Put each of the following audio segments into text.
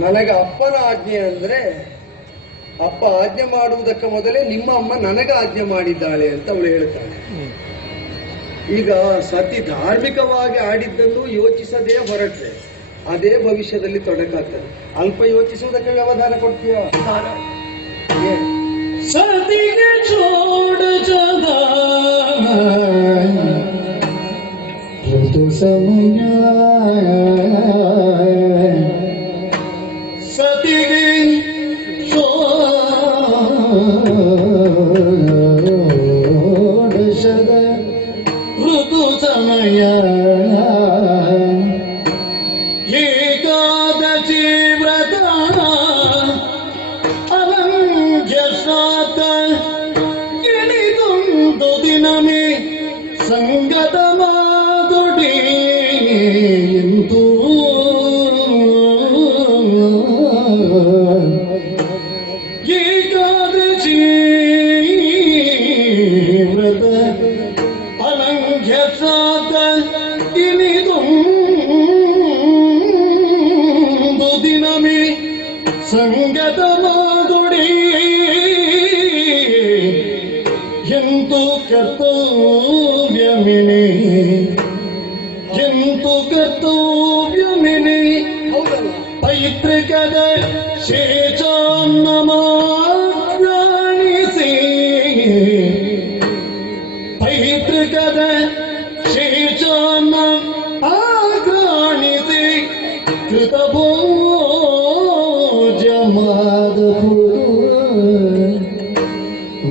ನನಗೆ ಅಪ್ಪನ ಆಜ್ಞೆ ಅಂದ್ರೆ ಅಪ್ಪ ಆಜ್ಞೆ ಮಾಡುವುದಕ್ಕೆ ಮೊದಲೇ ನಿಮ್ಮ ಅಮ್ಮ ನನಗೆ ಆಜ್ಞೆ ಮಾಡಿದ್ದಾಳೆ ಅಂತ ಅವಳು ಹೇಳ್ತಾಳೆ. ಈಗ ಸತಿ ಧಾರ್ಮಿಕವಾಗಿ ಆಡಿದ್ದನ್ನು ಯೋಚಿಸದೇ ಹೊರಟ್ರೆ ಅದೇ ಭವಿಷ್ಯದಲ್ಲಿ ತೊಡಕಾಗ್ತದೆ. ಅಲ್ಪ ಯೋಚಿಸುವುದಕ್ಕೆ ವ್ಯವಧಾನ ಕೊಡ್ತೀಯ? ಸತಿಗೆ ಚೋಡ ಜದ ಋತು ಸಮಯ ಸತಿಗೆ ಷೋಡಶದ ಋತು ಸಮಯ ಏಕಾದಶಿ ವ್ರತ ಅಲಂಘ್ಯಶ್ರಾತ ಇಳಿದೊಂದು ದಿನಮೇ ಸಂಗತ ಮಾದೊಡಿ ಎಂದು ಏಕಾದಶಿ ವ್ರತ ಅಲಂಘ್ಯಶ್ರಾತ ಇಳಿದೊಂದು ದಿನಮೇ ಸಂಗತ ಮಾದೊಡಿ ಎಂದು ಕರ್ತವ್ಯಮಿನಿ ಎಂದು ಕರ್ತವ್ಯಮಿನಿ ಪೈತೃಕದ ಶೇಷಾನ್ನಮಾಣಿಸಿ ಪೈತೃಕದ ಶೇಷಾನ್ನ ಆಘ್ರಾಣಿಸಿ ಕೃತಭೋಜಮಾದ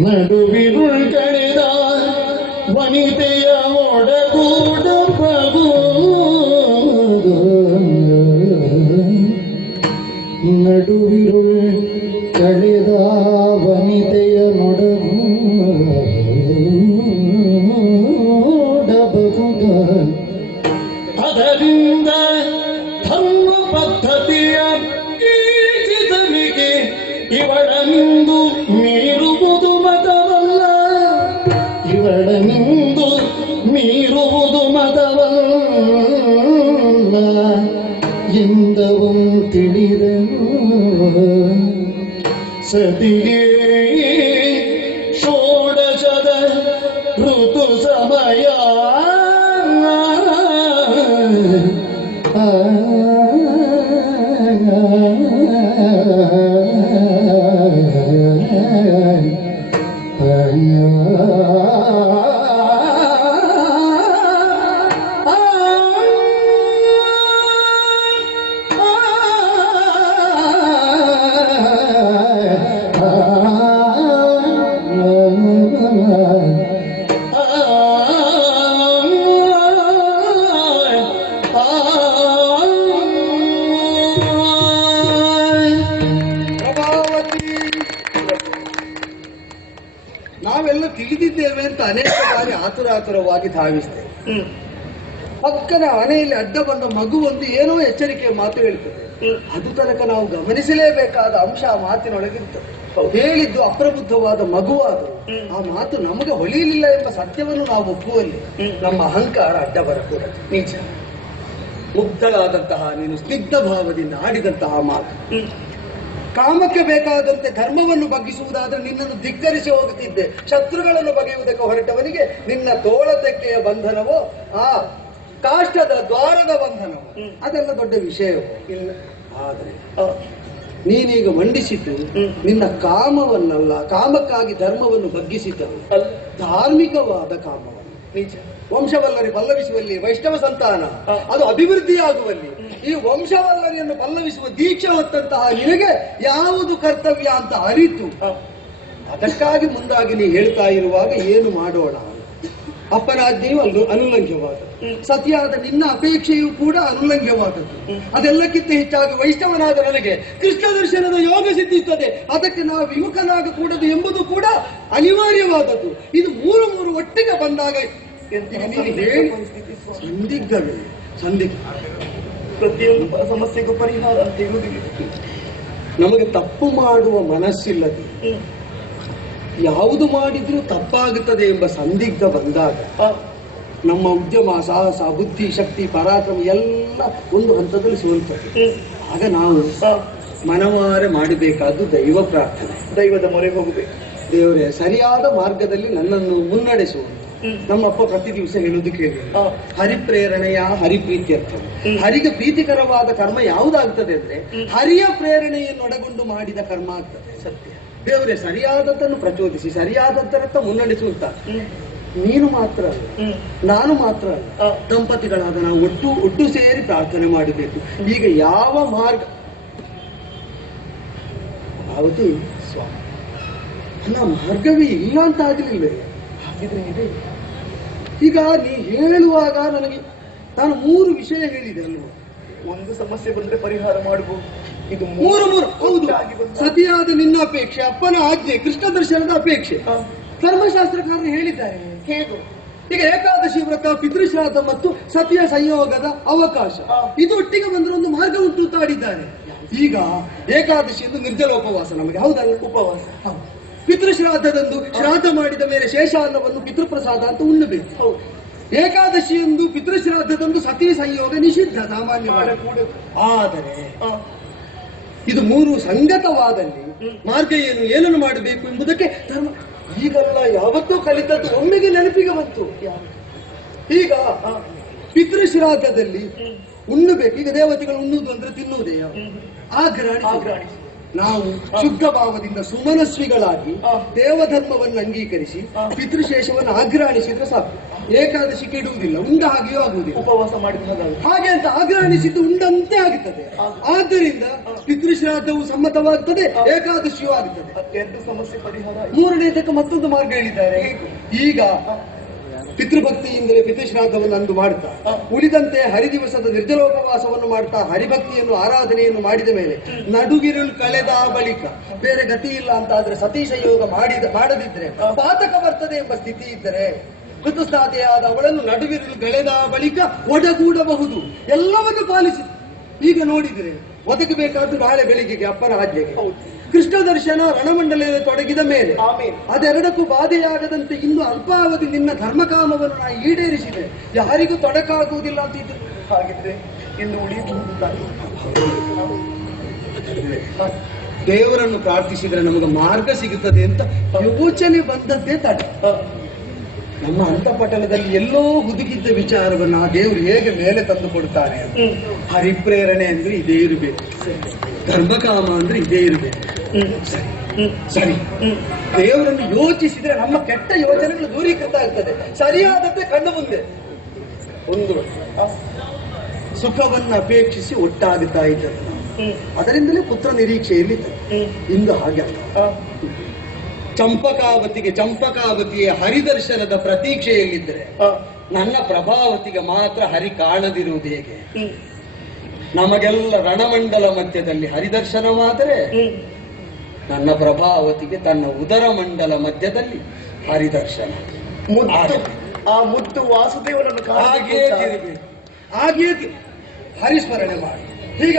ನಡುವಿರುಳ್ ಕಳೆದ ವನಿತೆಯ ಒಡಗೂಡ ಪ್ರಭು ನಡುವಿರುಳ್ ಕಳೆದ ವನಿತೆಯ ನೊಡಗೂಡ ಅದರಿಂದ ಧರ್ಮ ಪದ್ಧತಿಯ ಕೀರ್ತಿಸಲಿಕ್ಕೆ ಇವಳನಿಂದು ಮೀರುವುದು ಮತವಲ್ಲ ಇವಳನಿಂದು ಮೀರುವುದು ಮತವಲ್ಲ ಎಂದವಂ ತಿಳಿದನು ಸತಿಗೆ ಷೋಡಶದ ಋತು ಸಮಯ ನಾವೆಲ್ಲ ತಿಳಿದಿದ್ದೇವೆ ಅಂತ ಅನೇಕ ಬಾರಿ ಆತುರಾತುರವಾಗಿ ಧಾವಿಸ್ತೇವೆ. ಪಕ್ಕನ ಮನೆಯಲ್ಲಿ ಅಡ್ಡ ಬಂದ ಮಗು ಒಂದು ಏನೋ ಎಚ್ಚರಿಕೆಯ ಮಾತು ಹೇಳ್ತದೆ. ಅದು ತನಕ ನಾವು ಗಮನಿಸಲೇಬೇಕಾದ ಅಂಶ ಆ ಮಾತಿನೊಳಗಿರ್ತದೆ. ಹೇಳಿದ್ದು ಅಪ್ರಬುದ್ಧವಾದ ಮಗುವಾದರೂ ಆ ಮಾತು ನಮಗೆ ಹೊಳೆಯಲಿಲ್ಲ ಎಂಬ ಸತ್ಯವನ್ನು ನಾವು ಒಪ್ಪುವಲ್ಲಿ ನಮ್ಮ ಅಹಂಕಾರ ಅಡ್ಡ ಬರಕೂಡದು. ನಿಜ. ಮುಗ್ಧಳಾದಂತಹ ನೀನು ಸ್ನಿಗ್ಧ ಭಾವದಿಂದ ಆಡಿದಂತಹ ಮಾತು, ಕಾಮಕ್ಕೆ ಬೇಕಾದಂತೆ ಧರ್ಮವನ್ನು ಬಗ್ಗಿಸುವುದಾದ್ರೆ ನಿನ್ನನ್ನು ಧಿಕ್ಕರಿಸಿ ಹೋಗುತ್ತಿದ್ದೆ. ಶತ್ರುಗಳನ್ನು ಬಗೆಯುವುದಕ್ಕೆ ಹೊರಟವನಿಗೆ ನಿನ್ನ ತೋಳತೆಕ್ಕೆಯ ಬಂಧನವೋ ಆ ಕಾಷ್ಟದ ದ್ವಾರದ ಬಂಧನವೋ ಅದೆಲ್ಲ ದೊಡ್ಡ ವಿಷಯವೋ ಇಲ್ಲ. ಆದರೆ ನೀನೀಗ ಮಂಡಿಸಿದ್ದು ನಿನ್ನ ಕಾಮವನ್ನಲ್ಲ, ಕಾಮಕ್ಕಾಗಿ ಧರ್ಮವನ್ನು ಬಗ್ಗಿಸಿದ್ದವು ಧಾರ್ಮಿಕವಾದ ಕಾಮವನ್ನು. ನಿಜ. ವಂಶವಲ್ಲರಿ ಪಲ್ಲವಿಸುವಲ್ಲಿ ವೈಷ್ಣವ ಸಂತಾನ ಅದು ಅಭಿವೃದ್ಧಿಯಾಗುವಲ್ಲಿ ಈ ವಂಶವಲ್ಲರಿಯನ್ನು ಪಲ್ಲವಿಸುವ ದೀಕ್ಷೆ ಹೊತ್ತಂತಹ ನಿನಗೆ ಯಾವುದು ಕರ್ತವ್ಯ ಅಂತ ಅರಿತು ಅದಕ್ಕಾಗಿ ಮುಂದಾಗಿ ನೀ ಹೇಳ್ತಾ ಇರುವಾಗ ಏನು ಮಾಡೋಣ? ಅಪರಾಜ್ಞೆಯು ಅನುಲಂಘ್ಯವಾದದ್ದು, ಸತಿಯಾದ ನಿನ್ನ ಅಪೇಕ್ಷೆಯೂ ಕೂಡ ಅನುಲಂಘ್ಯವಾದದ್ದು. ಅದೆಲ್ಲಕ್ಕಿಂತ ಹೆಚ್ಚಾಗಿ ವೈಷ್ಣವನಾದ ನನಗೆ ಕೃಷ್ಣ ದರ್ಶನದ ಯೋಗ ಸಿದ್ಧಿಸುತ್ತದೆ, ಅದಕ್ಕೆ ನಾವು ವಿಮುಖನಾಗಕೂಡದು ಎಂಬುದು ಕೂಡ ಅನಿವಾರ್ಯವಾದದ್ದು. ಇದು ಮೂರು ಒಟ್ಟಿಗೆ ಬಂದಾಗ ಸಂದಿಗ್ಧವೇ ಸಂದಿಗ್ಧ. ಪ್ರತಿಯೊಂದು ಸಮಸ್ಯೆಗೂ ಪರಿಹಾರ ಅಂತ ಇರುವುದಿಲ್ಲ. ನಮಗೆ ತಪ್ಪು ಮಾಡುವ ಮನಸ್ಸಿಲ್ಲದೆ ಯಾವುದು ಮಾಡಿದ್ರೂ ತಪ್ಪಾಗುತ್ತದೆ ಎಂಬ ಸಂದಿಗ್ಧ ಬಂದಾಗ ನಮ್ಮ ಉದ್ಯಮ, ಸಾಹಸ, ಬುದ್ಧಿ, ಶಕ್ತಿ, ಪರಾಕ್ರಮ ಎಲ್ಲ ಒಂದು ಹಂತದಲ್ಲಿ ಸೋಲ್ತದೆ. ಆಗ ನಾವು ಮನವಾರೆ ಮಾಡಬೇಕಾದ್ದು ದೈವ ಪ್ರಾರ್ಥನೆ, ದೈವದ ಮೊರೆ ಹೋಗಬೇಕು. ದೇವರೇ ಸರಿಯಾದ ಮಾರ್ಗದಲ್ಲಿ ನನ್ನನ್ನು ಮುನ್ನಡೆಸುವುದು. ನಮ್ಮಪ್ಪ ಪ್ರತಿ ದಿವಸ ಹೇಳುವುದು ಕೇಳಿ, ಹರಿಪ್ರೇರಣೆಯ ಹರಿಪ್ರೀತ್ಯರ್ಥ. ಹರಿಗೆ ಪ್ರೀತಿಕರವಾದ ಕರ್ಮ ಯಾವುದಾಗ್ತದೆ ಅಂದ್ರೆ ಹರಿಯ ಪ್ರೇರಣೆಯನ್ನೊಳಗೊಂಡು ಮಾಡಿದ ಕರ್ಮ ಆಗ್ತದೆ. ಸತ್ಯ. ದೇವರೇ ಸರಿಯಾದದ್ದನ್ನು ಪ್ರಚೋದಿಸಿ ಸರಿಯಾದದ್ದರತ್ತ ಮುನ್ನಡೆಸುತ್ತಾ ನೀನು ಮಾತ್ರ ಅಲ್ಲ, ನಾನು ಮಾತ್ರ ಅಲ್ಲ, ದಂಪತಿಗಳಾದ ನಾವು ಒಟ್ಟು ಸೇರಿ ಪ್ರಾರ್ಥನೆ ಮಾಡಬೇಕು. ಈಗ ಯಾವ ಮಾರ್ಗ ಅವಧಿ ಸ್ವಾಮಿ ಅಲ್ಲ, ಮಾರ್ಗವೇ ಇಲ್ಲ ಅಂತ ಆಗಲಿಲ್ಲ. ಹಾಗಿದ್ರೆ ಇದೆ. ಈಗ ನೀ ಹೇಳುವಾಗ ನಾನು 3 ವಿಷಯ ಹೇಳಿದೆ ಅಲ್ವಾ. ಒಂದು ಸಮಸ್ಯೆ ಬಂದ್ರೆ ಪರಿಹಾರ ಮಾಡಬಹುದು. ಇದು ಮೂರು ಹೌದು. ಸತಿಯಾದ ನಿನ್ನ ಅಪೇಕ್ಷೆ, ಅಪ್ಪನ ಆಜ್ಞೆ, ಕೃಷ್ಣ ದರ್ಶನದ ಅಪೇಕ್ಷೆ, ಧರ್ಮಶಾಸ್ತ್ರಕಾರರು ಹೇಳಿದ್ದಾರೆ. ಹೇಗೆ? ಈಗ ಏಕಾದಶಿ ವ್ರತ, ಪಿತೃಶ್ರಾದ್ದ ಮತ್ತು ಸತಿಯ ಸಂಯೋಗದ ಅವಕಾಶ ಇದು ಒಟ್ಟಿಗೆ ಬಂದ್ರೆ ಒಂದು ಮಾರ್ಗ ಉಂಟು ಅಂತ ಆಡಿದ್ದಾರೆ. ಈಗ ಏಕಾದಶಿ ಎಂದು ನಿರ್ಜಲ ಉಪವಾಸ ನಮಗೆ, ಹೌದಲ್ಲ? ಉಪವಾಸ. ಪಿತೃಶ್ರಾದ್ದದಂದು ಶ್ರಾದ್ದ ಮಾಡಿದ ಮೇಲೆ ಶೇಷಾನ್ನವನ್ನು ಪಿತೃಪ್ರಸಾದ ಅಂತ ಉಣ್ಣಬೇಕು. ಏಕಾದಶಿ ಎಂದು ಪಿತೃಶ್ರಾದ್ದದಂದು ಸತಿ ಸಂಯೋಗ ನಿಷಿದ್ಧ ಸಾಮಾನ್ಯವಾಗಿ. ಆದರೆ ಇದು 3 ಸಂಗತವಾದಲ್ಲಿ ಮಾರ್ಗ ಏನನ್ನು ಮಾಡಬೇಕು ಎಂಬುದಕ್ಕೆ ಧರ್ಮ ಈಗಲ್ಲ ಯಾವತ್ತೂ ಕಲಿತದ್ದು ಒಮ್ಮೆಗೆ ನೆನಪಿಗೆ ಬಂತು. ಈಗ ಪಿತೃಶ್ರಾದ್ದದಲ್ಲಿ ಉಣ್ಣಬೇಕು. ಈಗ ದೇವತೆಗಳು ಉಣ್ಣುವುದು ಅಂದ್ರೆ ತಿನ್ನುವುದೇ ಆಗ್ರಾಣಿ. ನಾವು ಶುದ್ಧ ಭಾವದಿಂದ ಸುಮನಸ್ವಿಗಳಾಗಿ ದೇವಧರ್ಮವನ್ನು ಅಂಗೀಕರಿಸಿ ಪಿತೃಶೇಷವನ್ನು ಆಗ್ರಾಣಿಸಿದ್ರೆ ಸಾಕು. ಏಕಾದಶಿ ಕೆಡುವುದಿಲ್ಲ, ಉಂಡ ಹಾಗೆಯೂ ಆಗುವುದಿಲ್ಲ. ಉಪವಾಸ ಮಾಡಿದ ಹಾಗೆ ಅಂತ ಆಗ್ರಾಣಿಸಿದ್ದು ಉಂಡಂತೆ ಆಗುತ್ತದೆ. ಆದ್ದರಿಂದ ಪಿತೃಶ್ರಾದ್ದವು ಸಮ್ಮತವಾಗುತ್ತದೆ, ಏಕಾದಶಿಯೂ ಆಗುತ್ತದೆ. 2 ಸಮಸ್ಯೆ ಪರಿಹಾರ. 3ನೇದಕ್ಕೆ ಮತ್ತೊಂದು ಮಾರ್ಗ ಹೇಳಿದ್ದಾರೆ. ಈಗ ಪಿತೃಭಕ್ತಿಯಿಂದಲೇ ಪಿತೃಶ್ರಾದ್ದವನ್ನು ಅಂದು ಮಾಡ್ತಾ ಉಳಿದಂತೆ ಹರಿದಿವಸದ ನಿರ್ಜಲೋಪವಾಸವನ್ನು ಮಾಡ್ತಾ ಹರಿಭಕ್ತಿಯನ್ನು ಆರಾಧನೆಯನ್ನು ಮಾಡಿದ ಮೇಲೆ ನಡುಗಿರುಳು ಕಳೆದ ಬಳಿಕ ಬೇರೆ ಗತಿ ಇಲ್ಲ ಅಂತ ಆದ್ರೆ ಸತೀ ಸಂಯೋಗ ಮಾಡದಿದ್ರೆ ಪಾತಕ ಬರ್ತದೆ ಎಂಬ ಸ್ಥಿತಿ ಇದ್ದರೆ ಋತುಸ್ನಾತೆಯಾದ ಅವಳನ್ನು ನಡುವಿರುಳು ಕಳೆದ ಬಳಿಕ ಒಡಗೂಡಬಹುದು. ಎಲ್ಲವನ್ನು ಪಾಲಿಸಿ ಈಗ ನೋಡಿದ್ರೆ ಒದಗಬೇಕಾದ್ದು ನಾಳೆ ಬೆಳಿಗ್ಗೆಗೆ ಅಪ್ಪನ ಆಜ್ಞೆಗೆ. ಕೃಷ್ಣ ದರ್ಶನ ರಣಮಂಡಲದಲ್ಲಿ ತೊಡಗಿದ ಮೇಲೆ ಅದೆರಡಕ್ಕೂ ಬಾಧೆಯಾಗದಂತೆ ಇನ್ನು ಅಲ್ಪಾವಧಿ ನಿನ್ನ ಧರ್ಮಕಾಮವನ್ನು ನಾ ಈಡೇರಿಸಿದೆ, ಯಾರಿಗೂ ತೊಡಕಾಗುವುದಿಲ್ಲ ಅಂತ ಇದ್ರು. ಹಾಗಿದ್ರೆ ಇನ್ನು ಉಳಿಯುವುದು ದೇವರನ್ನು ಪ್ರಾರ್ಥಿಸಿದ್ರೆ ನಮಗೆ ಮಾರ್ಗ ಸಿಗುತ್ತದೆ ಅಂತ ಯೋಚನೆ ಬಂದದ್ದೇ ತಡ. ನಮ್ಮ ಅಂತಪಟಲದಲ್ಲಿ ಎಲ್ಲೋ ಹುದುಗಿದ್ದ ವಿಚಾರವನ್ನು ಆ ದೇವರು ಹೇಗೆ ಮೇಲೆ ತಂದು ಕೊಡ್ತಾನೆ. ಹರಿಪ್ರೇರಣೆ ಅಂದ್ರೆ ಇದೇ ಇರಬೇಕು, ಧರ್ಮಕಾಮ ಅಂದ್ರೆ ಇದೇ ಇರಬೇಕು. ಸರಿ, ದೇವರನ್ನು ಯೋಚಿಸಿದ್ರೆ ನಮ್ಮ ಕೆಟ್ಟ ಯೋಚನೆಗಳು ದೂರೀಕೃತ ಆಗ್ತದೆ. ಸರಿಯಾದದ್ದೇ ಕಣ್ಣು ಮುಂದೆ. ಒಂದು ಸುಖವನ್ನು ಅಪೇಕ್ಷಿಸಿ ಒಟ್ಟಾಗುತ್ತಾ ಇದ್ದರು, ಅದರಿಂದಲೇ ಪುತ್ರ ನಿರೀಕ್ಷೆಯಲ್ಲಿ ಇಂದು ಹಾಗೆ ಚಂಪಕಾವತಿಯ ಹರಿದರ್ಶನದ ಪ್ರತೀಕ್ಷೆಯಲ್ಲಿದ್ದರೆ ನನ್ನ ಪ್ರಭಾವತಿಗೆ ಮಾತ್ರ ಹರಿ ಕಾಣದಿರುವುದು ಹೇಗೆ? ನಮಗೆಲ್ಲ ರಣಮಂಡಲ ಮಧ್ಯದಲ್ಲಿ ಹರಿದರ್ಶನವಾದರೆ ನನ್ನ ಪ್ರಭಾವತಿಗೆ ತನ್ನ ಉದರ ಮಂಡಲ ಮಧ್ಯದಲ್ಲಿ ಹರಿದರ್ಶನ. ಆ ಮುದ್ದು ವಾಸುದೇವನನ್ನು ಹಾಗೆಯೇ ಹರಿಸ್ಮರಣೆ ಮಾಡಿ ಹೀಗ